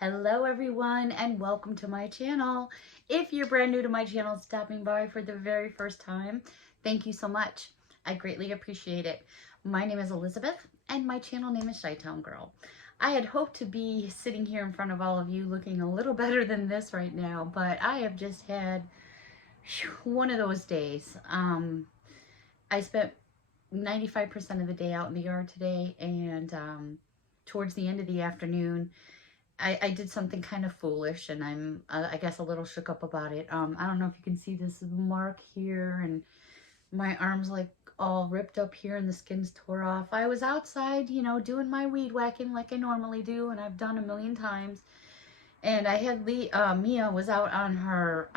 Hello everyone and welcome to my channel. If you're brand new to my channel, stopping by for the very first time, thank you so much. I greatly appreciate it. My name is Elizabeth and my channel name is ChiTownGirl. I had hoped to be sitting here in front of all of you looking a little better than this right now, but I have just had one of those days. I spent 95% of the day out in the yard today, and towards the end of the afternoon, I did something kind of foolish, and I'm, I guess, a little shook up about it. I don't know if you can see this mark here, and my arm's like all ripped up here, and the skin's tore off. I was outside, you know, doing my weed whacking like I normally do, and I've done a million times. And I had Mia was out on her,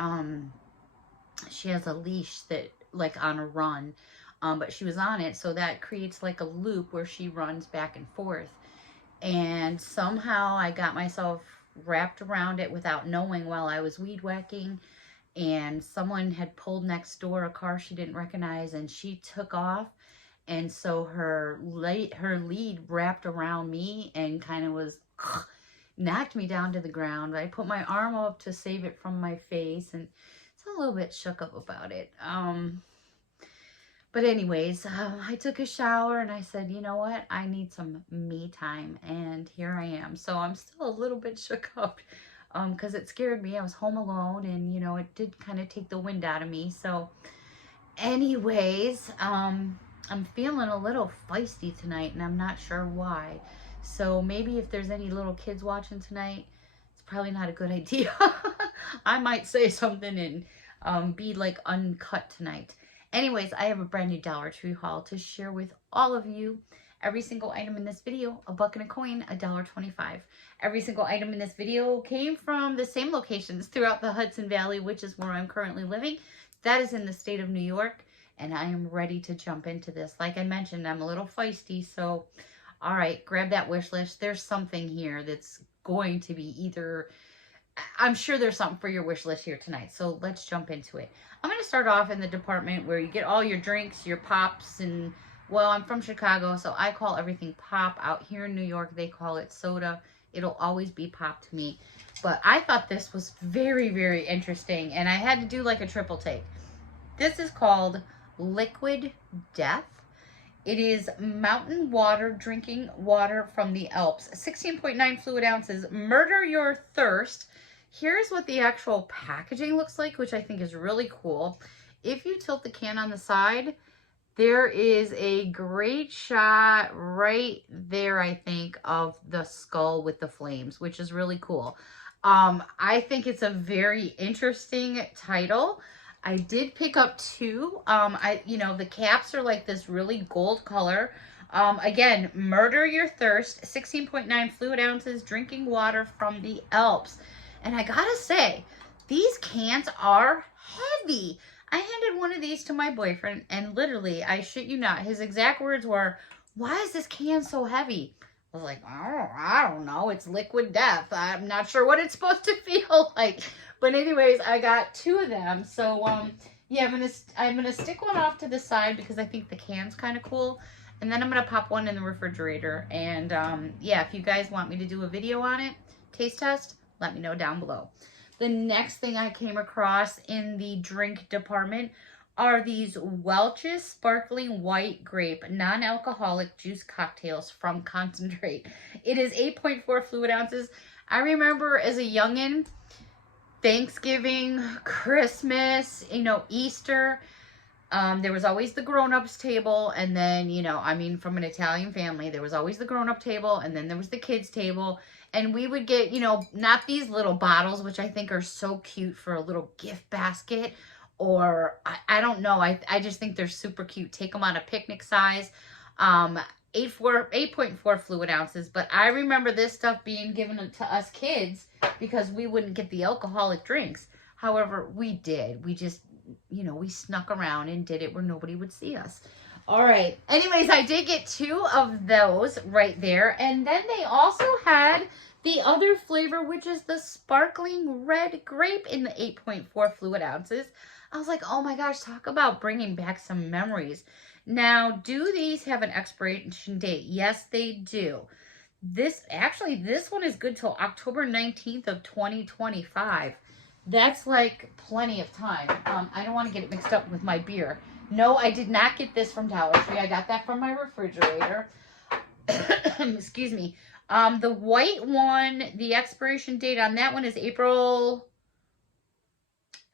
she has a leash that, like, on a run, but she was on it, so that creates like a loop where she runs back and forth. And somehow I got myself wrapped around it without knowing while I was weed whacking, and someone had pulled next door a car she didn't recognize, and she took off, and so her lead wrapped around me and kind of was knocked me down to the ground. I put my arm up to save it from my face, and it's a little bit shook up about it. But anyways, I took a shower and I said, you know what? I need some me time. And here I am. So I'm still a little bit shook up because it scared me. I was home alone, and, you know, it did kind of take the wind out of me. So anyways, I'm feeling a little feisty tonight, and I'm not sure why. So maybe if there's any little kids watching tonight, it's probably not a good idea. I might say something and be like uncut tonight. Anyways, I have a brand new Dollar Tree haul to share with all of you. Every single item in this video, a buck and a coin, $1.25. Every single item in this video came from the same locations throughout the Hudson Valley, which is where I'm currently living. That is in the state of New York, and I am ready to jump into this. Like I mentioned, I'm a little feisty, so all right, grab that wish list. There's something here that's going to be either... I'm sure there's something for your wish list here tonight, so let's jump into it. I'm going to start off in the department where you get all your drinks, your pops, and, well, I'm from Chicago, so I call everything pop. Out here in New York, they call it soda. It'll always be pop to me. But I thought this was very, very interesting, and I had to do like a triple take. This is called Liquid Death. It is mountain water, drinking water from the Alps. 16.9 fluid ounces. Murder your thirst. Here's what the actual packaging looks like, which I think is really cool. If you tilt the can on the side, there is a great shot right there, I think, of the skull with the flames, which is really cool. I think it's a very interesting title. I did pick up two. You know, the caps are like this really gold color. Again, Murder Your Thirst, 16.9 fluid ounces, drinking water from the Alps. And I gotta say, these cans are heavy. I handed one of these to my boyfriend, and literally, I shit you not, his exact words were, "Why is this can so heavy?" I was like, I don't know. It's liquid death. I'm not sure what it's supposed to feel like. But anyways, I got two of them. So, yeah, I'm gonna stick one off to the side because I think the can's kind of cool. And then I'm gonna pop one in the refrigerator. And, yeah, if you guys want me to do a video on it, taste test, let me know down below. The next thing I came across in the drink department are these Welch's Sparkling White Grape non-alcoholic juice cocktails from Concentrate. It is 8.4 fluid ounces. I remember as a youngin', Thanksgiving, Christmas, you know, Easter, there was always the grown-ups table, and then, you know, I mean, from an Italian family, there was always the grown-up table, and then there was the kids table, and we would get, you know, not these little bottles, which I think are so cute for a little gift basket, or I don't know, I just think they're super cute. Take them on a picnic size. 8.4 fluid ounces, but I remember this stuff being given to us kids because we wouldn't get the alcoholic drinks. However, we did. We just, you know, we snuck around and did it where nobody would see us. All right. Anyways, I did get two of those right there. And then they also had the other flavor, which is the sparkling red grape in the 8.4 fluid ounces. I was like, oh my gosh, talk about bringing back some memories. Now, do these have an expiration date? Yes, they do. This one is good till October 19th of 2025. That's like plenty of time. I don't want to get it mixed up with my beer. No, I did not get this from Dollar Tree. I got that from my refrigerator. Excuse me. The white one, the expiration date on that one is April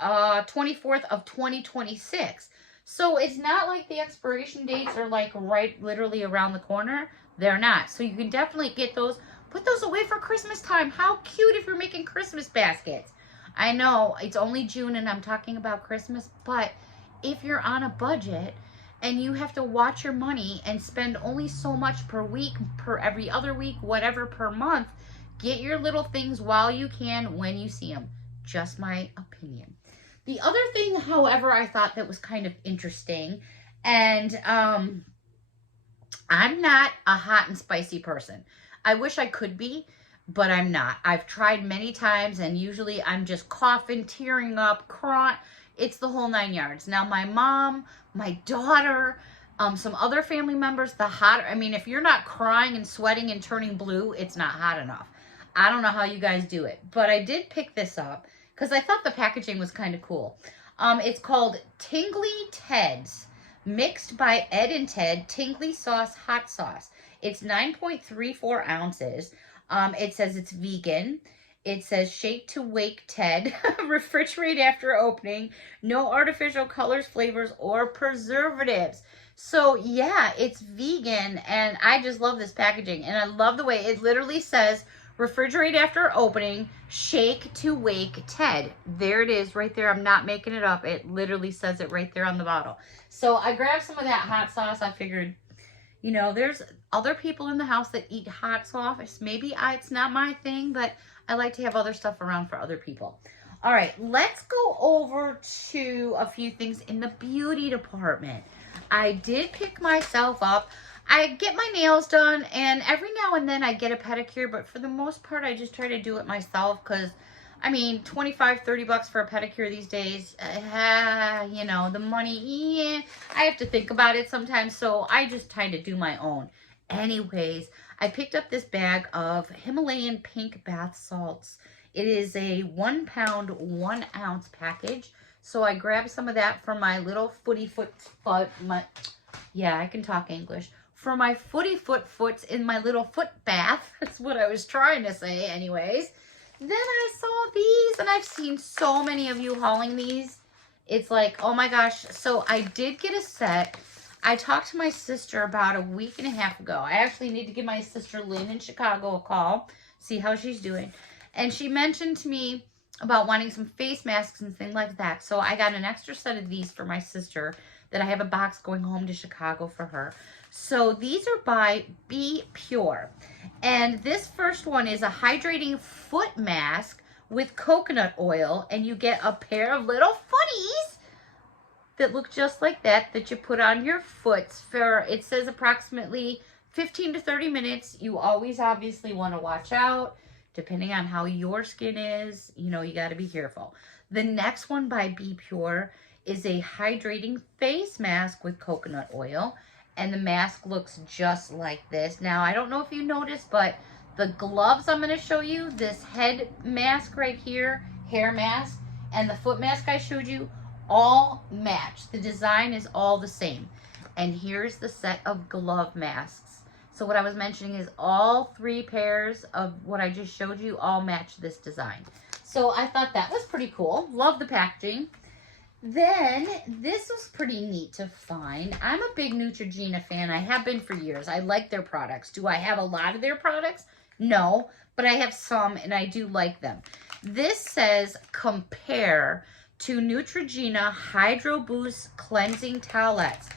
24th of 2026. So it's not like the expiration dates are like right literally around the corner. They're not. So you can definitely get those. Put those away for Christmas time. How cute if you're making Christmas baskets. I know it's only June and I'm talking about Christmas, but if you're on a budget and you have to watch your money and spend only so much per week, per every other week, whatever per month, get your little things while you can when you see them. Just my opinion. The other thing, however, I thought that was kind of interesting, and I'm not a hot and spicy person. I wish I could be, but I'm not. I've tried many times, and usually I'm just coughing, tearing up, crying. It's the whole 9 yards. Now, my mom, my daughter, some other family members, I mean, if you're not crying and sweating and turning blue, it's not hot enough. I don't know how you guys do it, but I did pick this up because I thought the packaging was kind of cool. It's called Tingly Ted's, mixed by Ed and Ted Tingly Sauce Hot Sauce. It's 9.34 ounces. It says it's vegan. It says shake to wake Ted, refrigerate after opening, no artificial colors, flavors, or preservatives. So yeah, it's vegan, and I just love this packaging, and I love the way it literally says refrigerate after opening, shake to wake Ted. There it is right there. I'm not making it up. It literally says it right there on the bottle. So I grabbed some of that hot sauce. I figured, you know, there's other people in the house that eat hot sauce. Maybe it's not my thing, but I like to have other stuff around for other people. All right, let's go over to a few things in the beauty department. I did pick myself up. I get my nails done, and every now and then I get a pedicure, but for the most part, I just try to do it myself because, I mean, 25, 30 bucks for a pedicure these days, you know, the money, yeah, I have to think about it sometimes, so I just try to do my own. Anyways, I picked up this bag of Himalayan pink bath salts. It is a 1 pound, 1 ounce package. So I grabbed some of that for my little yeah, I can talk English. For my foots in my little foot bath. That's what I was trying to say anyways. Then I saw these, and I've seen so many of you hauling these. It's like, oh my gosh. So I did get a set. I talked to my sister about a week and a half ago. I actually need to give my sister Lynn in Chicago a call, see how she's doing. And she mentioned to me about wanting some face masks and things like that. So I got an extra set of these for my sister that I have a box going home to Chicago for her. So these are by Be Pure. And this first one is a hydrating foot mask with coconut oil. And you get a pair of little footies that look just like that you put on your foot for, it says approximately 15 to 30 minutes. You always obviously want to watch out. Depending on how your skin is, you know, you got to be careful. The next one by Be Pure is a hydrating face mask with coconut oil. And the mask looks just like this. Now, I don't know if you noticed, but the gloves I'm going to show you, this head mask right here, hair mask, and the foot mask I showed you, all match. The design is all the same. And here's the set of glove masks. So what I was mentioning is all 3 pairs of what I just showed you all match this design. So I thought that was pretty cool. Love the packaging. Then this was pretty neat to find. I'm a big Neutrogena fan. I have been for years. I like their products. Do I have a lot of their products? No, but I have some and I do like them. This says compare to Neutrogena Hydro Boost Cleansing Towelettes.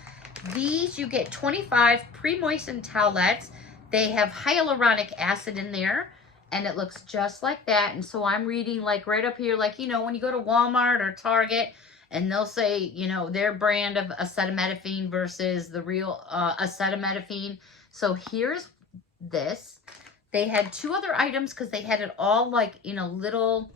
These, you get 25 pre-moistened towelettes. They have hyaluronic acid in there, and it looks just like that. And so I'm reading like right up here, like, you know, when you go to Walmart or Target, and they'll say, you know, their brand of acetaminophen versus the real acetaminophen. So here's this. They had 2 other items because they had it all like in a little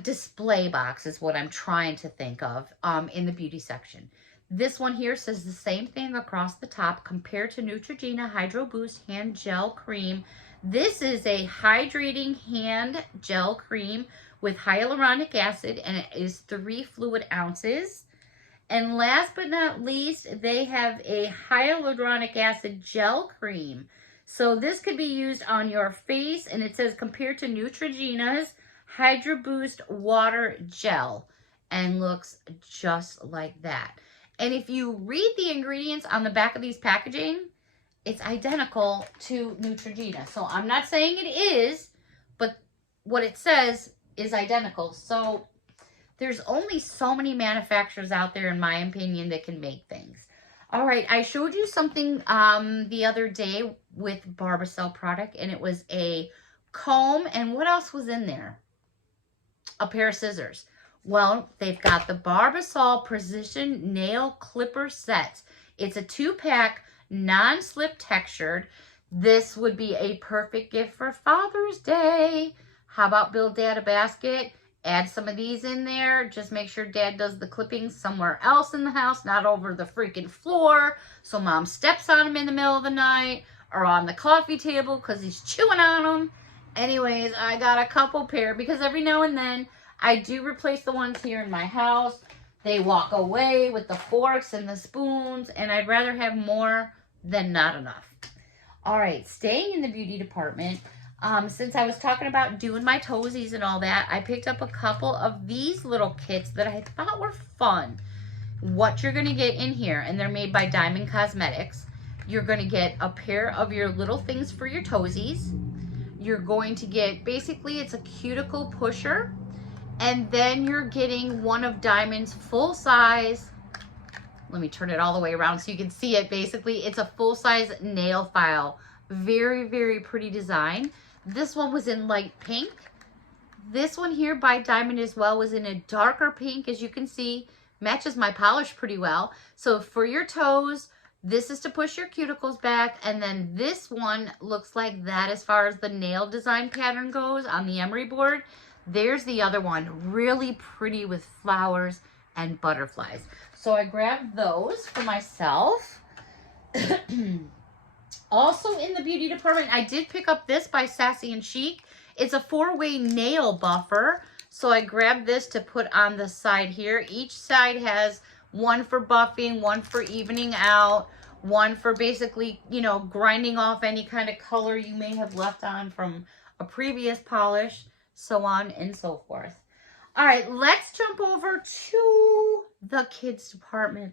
display box is what I'm trying to think of in the beauty section. This one here says the same thing across the top. Compared to Neutrogena Hydro Boost Hand Gel Cream. This is a hydrating hand gel cream with hyaluronic acid, and it is 3 fluid ounces. And last but not least, they have a hyaluronic acid gel cream. So this could be used on your face, and it says compared to Neutrogena's Hydro Boost Water Gel, and looks just like that. And if you read the ingredients on the back of these packaging, it's identical to Neutrogena. So I'm not saying it is, but what it says is identical. So there's only so many manufacturers out there, in my opinion, that can make things. All right, I showed you something the other day with Barbacell product, and it was a comb, and what else was in there? A pair of scissors. Well, they've got the Barbacell Precision Nail Clipper Set. It's a 2-pack, non-slip textured. This would be a perfect gift for Father's Day. How about build Dad a basket? Add some of these in there. Just make sure Dad does the clippings somewhere else in the house, not over the freaking floor, so Mom steps on him in the middle of the night, or on the coffee table because he's chewing on them. Anyways, I got a couple pair because every now and then I do replace the ones here in my house. They walk away with the forks and the spoons, and I'd rather have more than not enough. All right, staying in the beauty department, since I was talking about doing my toesies and all that, I picked up a couple of these little kits that I thought were fun. What you're going to get in here, and they're made by Diamond Cosmetics, you're going to get a pair of your little things for your toesies. You're going to get, basically, it's a cuticle pusher. And then you're getting one of Diamond's full-size, let me turn it all the way around so you can see it. Basically, it's a full-size nail file. Very, very pretty design. This one was in light pink. This one here by Diamond as well was in a darker pink. As you can see, matches my polish pretty well. So for your toes, this is to push your cuticles back. And then this one looks like that as far as the nail design pattern goes on the emery board. There's the other one, really pretty with flowers and butterflies. So I grabbed those for myself. Also in the beauty department, I did pick up this by Sassy and Chic. It's a 4-way nail buffer. So I grabbed this to put on the side here. Each side has one for buffing, one for evening out, one for basically, you know, grinding off any kind of color you may have left on from a previous polish, so on and so forth. All right, let's jump over to the kids department.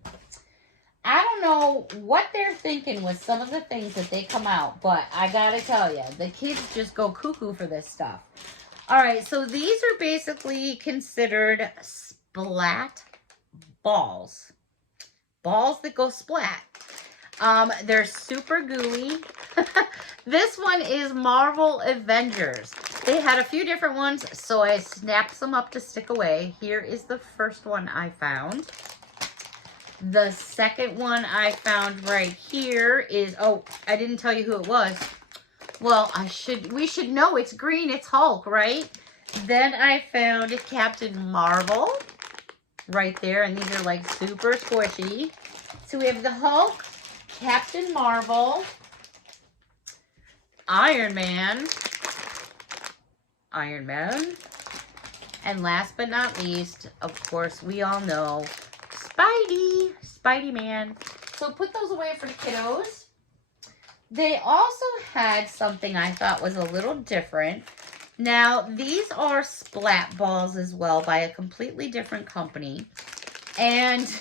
I don't know what they're thinking with some of the things that they come out, but I gotta tell you, the kids just go cuckoo for this stuff. All right, so these are basically considered splat balls. Balls that go splat. They're super gooey. This one is Marvel Avengers. They had a few different ones, so I snapped some up to stick away. Here is the first one I found. The second one I found right here is, oh, I didn't tell you who it was. Well, we should know it's green, it's Hulk, right? Then I found Captain Marvel right there, and these are like super squishy. So we have the Hulk, Captain Marvel, Iron Man, and last but not least, of course, we all know Spidey-Man. So put those away for the kiddos. They also had something I thought was a little different. Now, these are splat balls as well by a completely different company. And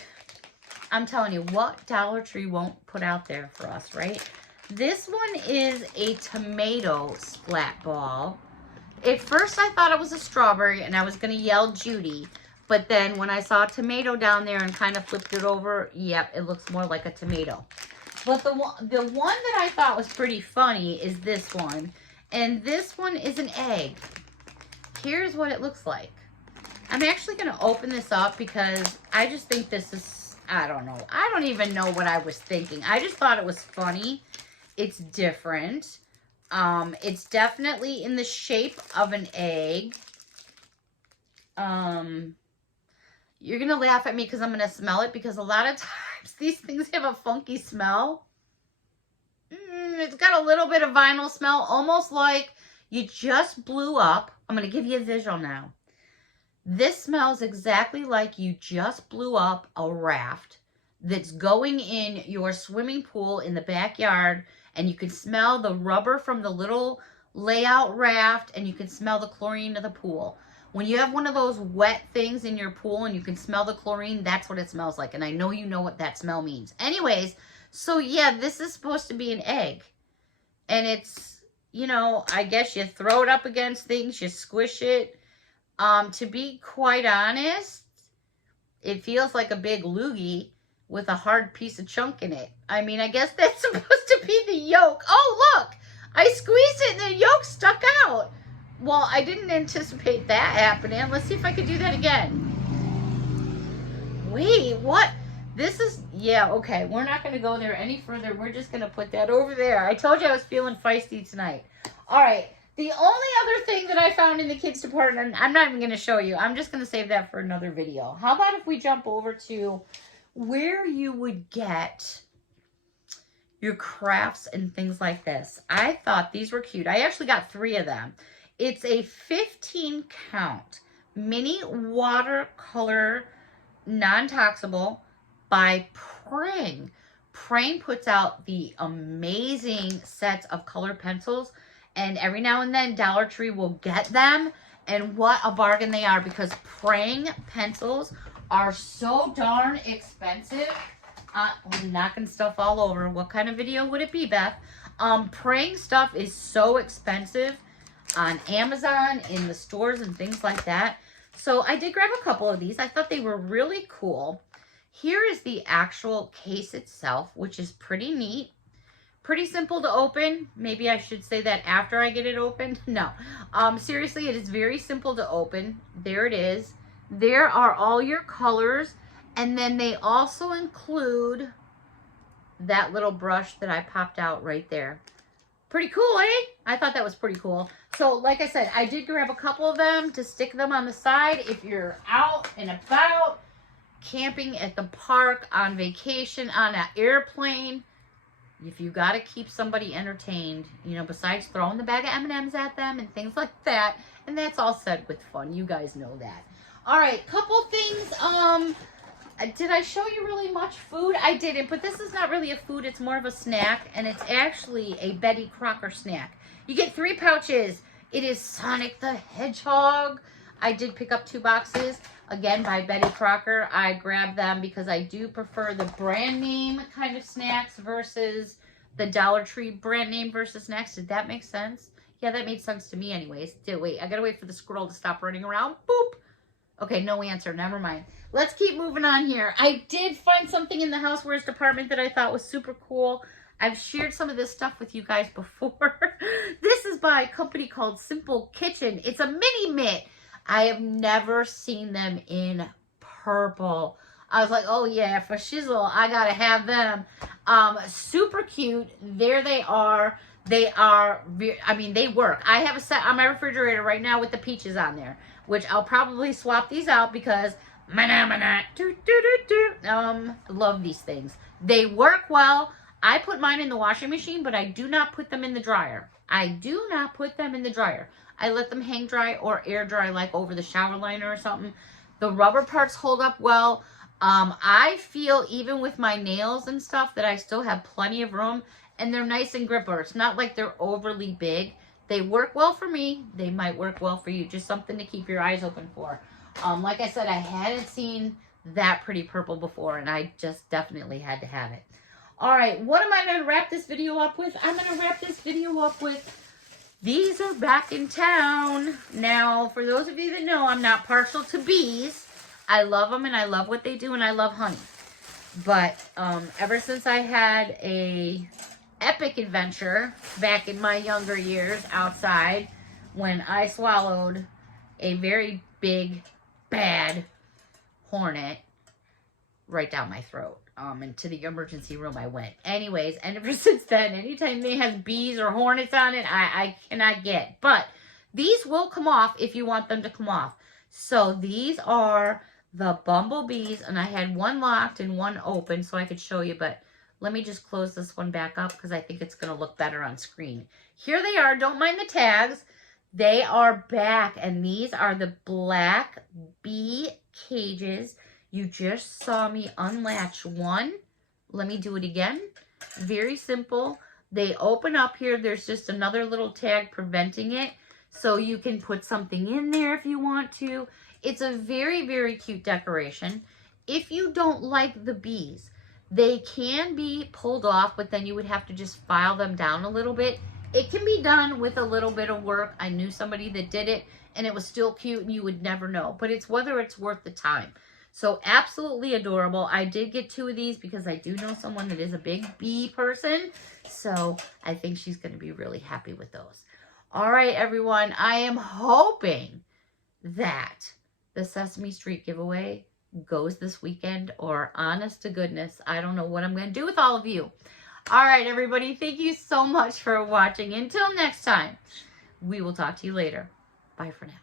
I'm telling you, what Dollar Tree won't put out there for us, right? This one is a tomato splat ball. At first, I thought it was a strawberry, and I was going to yell Judy. But then when I saw a tomato down there and kind of flipped it over, yep, it looks more like a tomato. But the one that I thought was pretty funny is this one. And this one is an egg. Here's what it looks like. I'm actually going to open this up because I just think this is, I don't know. I don't even know what I was thinking. I just thought it was funny. It's different. It's definitely in the shape of an egg. You're going to laugh at me because I'm going to smell it, because a lot of times these things have a funky smell. It's got a little bit of vinyl smell, almost like you just blew up. I'm going to give you a visual now. This smells exactly like you just blew up a raft that's going in your swimming pool in the backyard, and you can smell the rubber from the little layout raft, and you can smell the chlorine of the pool. When you have one of those wet things in your pool and you can smell the chlorine, that's what it smells like. And I know you know what that smell means. Anyways, so yeah, this is supposed to be an egg. And it's, you know, I guess you throw it up against things, you squish it. To be quite honest, it feels like a big loogie with a hard piece of chunk in it. I mean, I guess that's supposed to be the yolk. Oh, look, I squeezed it and the yolk stuck out. Well, I didn't anticipate that happening. Let's see if I could do that again. Wait, what? This is, yeah, okay. We're not going to go there any further. We're just going to put that over there. I told you I was feeling feisty tonight. All right. The only other thing that I found in the kids department, and I'm not even going to show you. I'm just going to save that for another video. How about if we jump over to where you would get your crafts and things like this. I thought these were cute. I actually got 3 of them. It's a 15 count mini watercolor non-toxable by Prang. Prang puts out the amazing sets of color pencils, and every now and then Dollar Tree will get them, and what a bargain they are, because Prang pencils are so darn expensive. I'm knocking stuff all over. What kind of video would it be, Beth? Prang stuff is so expensive on Amazon, in the stores and things like that. So I did grab a couple of these. I thought they were really cool. Here is the actual case itself, which is pretty neat. Pretty simple to open. Maybe I should say that after I get it opened. No. Seriously, it is very simple to open. There it is. There are all your colors. And then they also include that little brush that I popped out right there. Pretty cool, eh? I thought that was pretty cool. So, like I said, I did grab a couple of them to stick them on the side if you're out and about, camping at the park, on vacation, on an airplane. If you got to keep somebody entertained, you know, besides throwing the bag of M&Ms at them and things like that. And that's all said with fun. You guys know that. All right, couple things. Did I show you really much food? I didn't, but this is not really a food. It's more of a snack, and it's actually a Betty Crocker snack. You get 3 pouches. It is Sonic the Hedgehog. I did pick up 2 boxes, again, by Betty Crocker. I grabbed them because I do prefer the brand name kind of snacks versus the Dollar Tree brand name versus snacks. Did that make sense? Yeah, that made sense to me anyways. Wait, I gotta wait for the squirrel to stop running around. Boop. Okay, no answer. Never mind. Let's keep moving on here. I did find something in the housewares department that I thought was super cool. I've shared some of this stuff with you guys before. This is by a company called Simple Kitchen. It's a mini mitt. I have never seen them in purple. I was like, oh yeah, for shizzle, I gotta have them. Super cute. There they are. They are, I mean, they work. I have a set on my refrigerator right now with the peaches on there, which I'll probably swap these out because love these things. They work well. I put mine in the washing machine, but I do not put them in the dryer. I do not put them in the dryer. I let them hang dry or air dry, like over the shower liner or something. The rubber parts hold up well. I feel even with my nails and stuff that I still have plenty of room, and they're nice and gripper. It's not like they're overly big. They work well for me. They might work well for you. Just something to keep your eyes open for. Like I said, I hadn't seen that pretty purple before, and I just definitely had to have it. All right, what am I going to wrap this video up with? I'm going to wrap this video up with, these are back in town. Now, for those of you that know, I'm not partial to bees. I love them, and I love what they do, and I love honey. But ever since I had a epic adventure back in my younger years outside, when I swallowed a very big, bad hornet right down my throat. And to the emergency room I went. Anyways, and ever since then, anytime they have bees or hornets on it, I cannot get. But these will come off if you want them to come off. So these are the bumblebees, and I had one locked and one open so I could show you, but let me just close this one back up because I think it's going to look better on screen. Here they are. Don't mind the tags. They are back, and these are the black bee cages. You just saw me unlatch one. Let me do it again. Very simple. They open up here. There's just another little tag preventing it, so you can put something in there if you want to. It's a very, very cute decoration. If you don't like the bees, they can be pulled off, but then you would have to just file them down a little bit. It can be done with a little bit of work. I knew somebody that did it, and it was still cute, and you would never know. But it's whether it's worth the time. So absolutely adorable. I did get 2 of these because I do know someone that is a big bee person. So I think she's going to be really happy with those. All right, everyone. I am hoping that the Sesame Street giveaway goes this weekend, or honest to goodness, I don't know what I'm going to do with all of you. All right, everybody. Thank you so much for watching. Until next time, we will talk to you later. Bye for now.